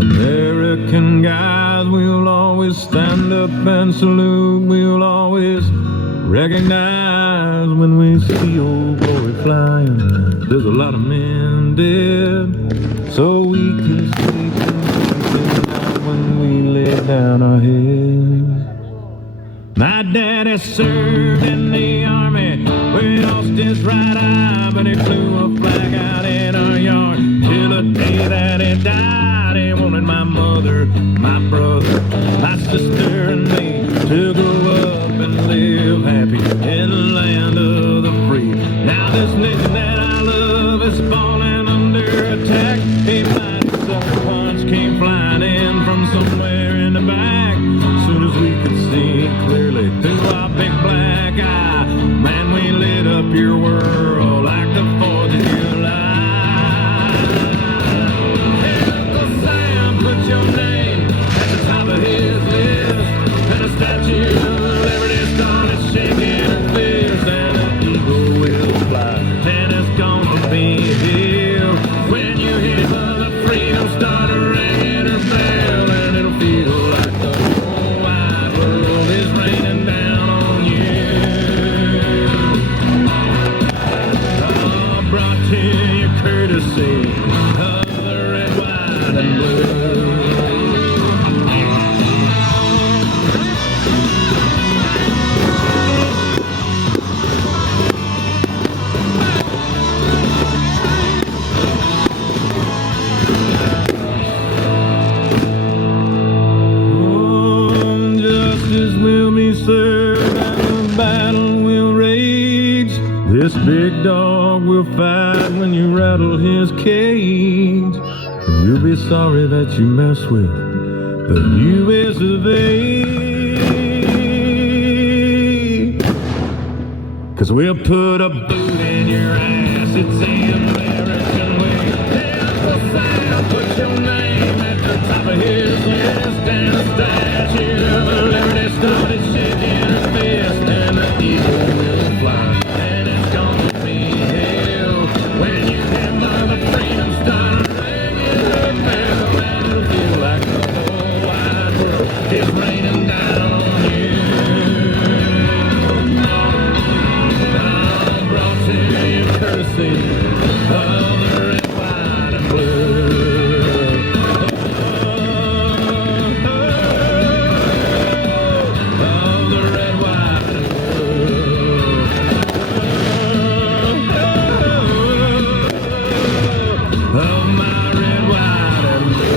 American guys, we'll always stand up and salute. We'll always recognize when we see old glory flying. There's a lot of men dead, so we can sleep when we lay down our heads. My daddy served in the army, where he lost his right eye, but he flew a flag out in our yard till the day that he died. He wanted my mother, my brother, my sister, and me to grow up and live happy in the land of the free. Now this nation that I love is falling under attack. A mighty sucker punch came flying in from somewhere in the back. As soon as we could see clearly through our big black eye, man, we lit up your world like the 4th of July. Uncle Sam put your name at the top of his list, and a statue of Liberty started shaking her fist, and an eagle will fly, and it's gonna be here when you hear Mother Freedom start ringing her bell, and it'll feel like the whole wide world is raining down on you. Brought to you courtesy of the red, white, and blue. Oh, justice will be served and the battle will rage. This big dog will fight when you rattle his cage, and you'll be sorry that you mess with the U.S. of A. 'Cause we'll put a boot in your ass, it's the American way. Uncle Sam put your name at the top of his list, and a statue of Liberty started shaking her fist, and the eagle will fly, and it's gonna be hell when you hear Mother Freedom start ringing her bell, and it'll feel like the whole wide world is raining down on you. Brought to you courtesy of the red, white, and blue. Of the red, white, and blue. Of my red, white, and blue.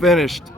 Finished.